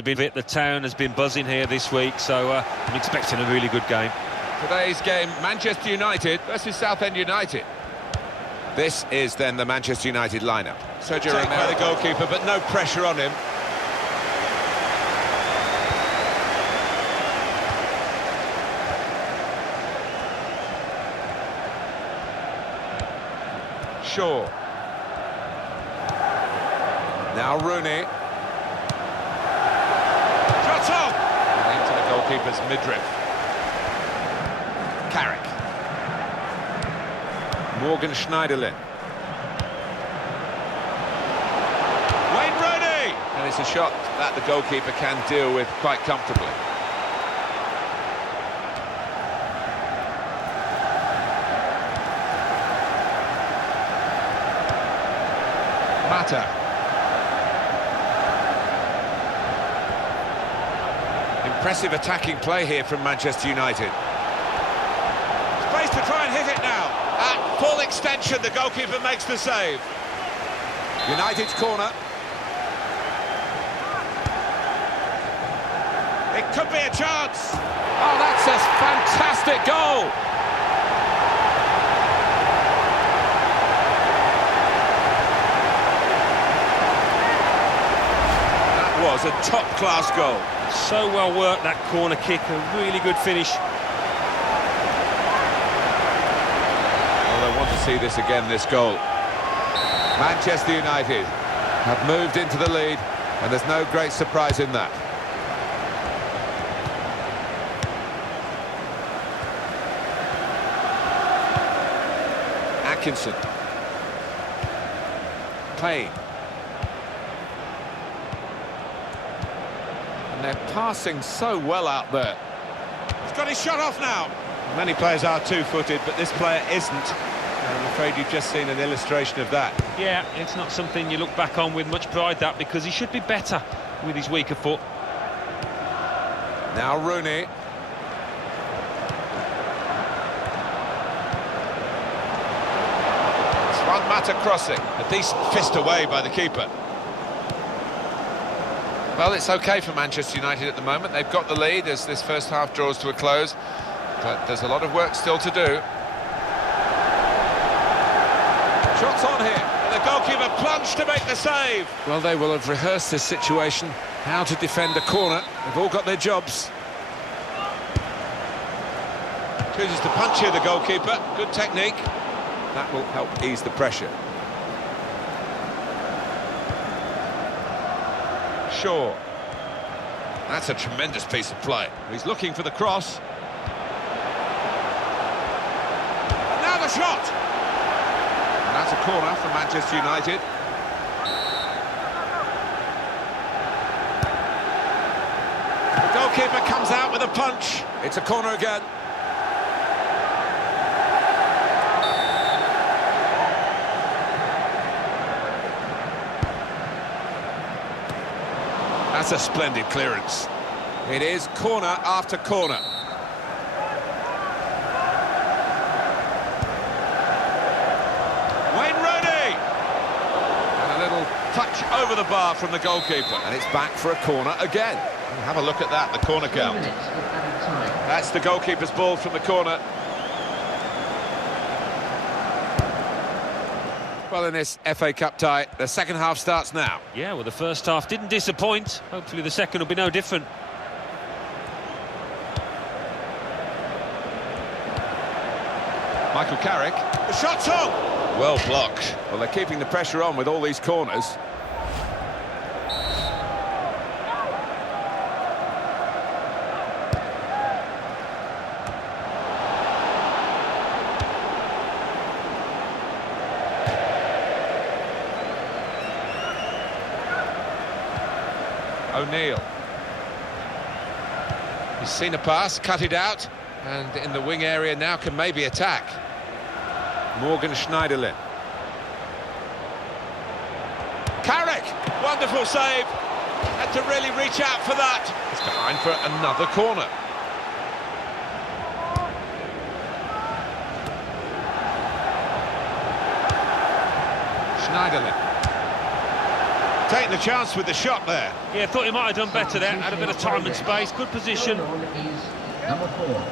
have been hit. The town has been buzzing here this week, so I'm expecting a really good game. Today's game, Manchester United versus Southend United. This is then the Manchester United lineup. Sergio Romero, the goalkeeper, but no pressure on him. Shaw. Now Rooney. Shot off! Into the goalkeeper's midriff. Carrick. Morgan Schneiderlin. Wayne Rooney! And it's a shot that the goalkeeper can deal with quite comfortably. Mata. Impressive attacking play here from Manchester United. Space to try and hit it now. At full extension, the goalkeeper makes the save. United's corner. It could be a chance. Oh, that's a fantastic goal. Was a top-class goal. So well worked, that corner kick, a really good finish. Well, I want to see this again, this goal. Manchester United have moved into the lead, and there's no great surprise in that. Atkinson. Payne. And they're passing so well out there. He's got his shot off now. Many players are two-footed, but this player isn't. I'm afraid you've just seen an illustration of that. Yeah, it's not something you look back on with much pride, that, because he should be better with his weaker foot. Now Rooney. Juan Mata crossing. A decent fist away by the keeper. Well, it's OK for Manchester United at the moment. They've got the lead as this first half draws to a close. But there's a lot of work still to do. Shots on here. And the goalkeeper plunged to make the save. Well, they will have rehearsed this situation. How to defend a corner. They've all got their jobs. Chooses to punch here, the goalkeeper. Good technique. That will help ease the pressure. Shaw. That's a tremendous piece of play. He's looking for the cross. And now the shot! And that's a corner for Manchester United. The goalkeeper comes out with a punch. It's a corner again. That's a splendid clearance. It is corner after corner. Wayne Rooney! And a little touch over the bar from the goalkeeper. And it's back for a corner again. Have a look at that, the corner count. That's the goalkeeper's ball from the corner. Well, in this FA Cup tie, the second half starts now. Yeah, well, the first half didn't disappoint. Hopefully the second will be no different. Michael Carrick. The shot's on! Well blocked. Well, they're keeping the pressure on with all these corners. O'Neill. He's seen a pass, cut it out, and in the wing area now can maybe attack. Morgan Schneiderlin. Carrick! Wonderful save. Had to really reach out for that. It's behind for another corner. Schneiderlin. Taking the chance with the shot there. Yeah, thought he might have done better there. Had a bit of time and space. Good position. Number 4.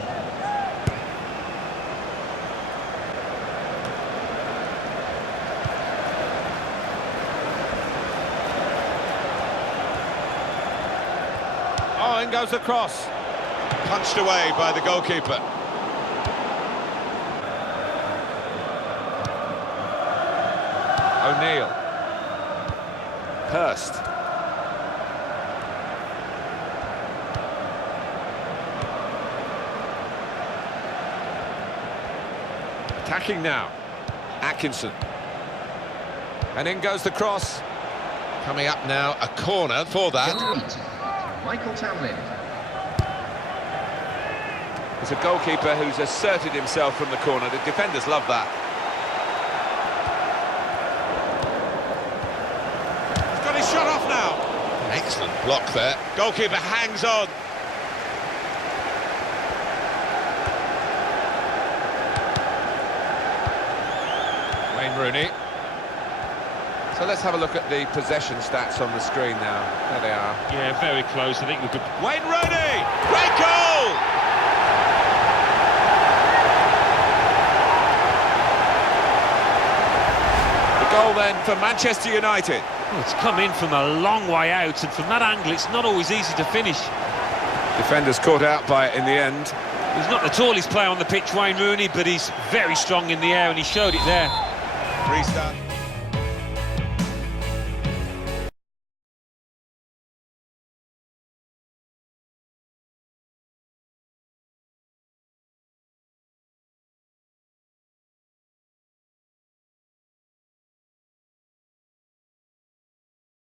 Oh, in goes the cross. Punched away by the goalkeeper. O'Neill. Hurst. Attacking now. Atkinson. And in goes the cross. Coming up now, a corner for that. Michael Tamlin. It's a goalkeeper who's asserted himself from the corner. The defenders love that. He's got his shot off now. Excellent block there. Goalkeeper hangs on. Wayne Rooney. So let's have a look at the possession stats on the screen now. There they are. Yeah, very close. I think we could... Wayne Rooney! Great goal! The goal then for Manchester United. Oh, it's come in from a long way out, and from that angle, it's not always easy to finish. Defenders caught out by it in the end. He's not the tallest player on the pitch, Wayne Rooney, but he's very strong in the air, and he showed it there. Restart.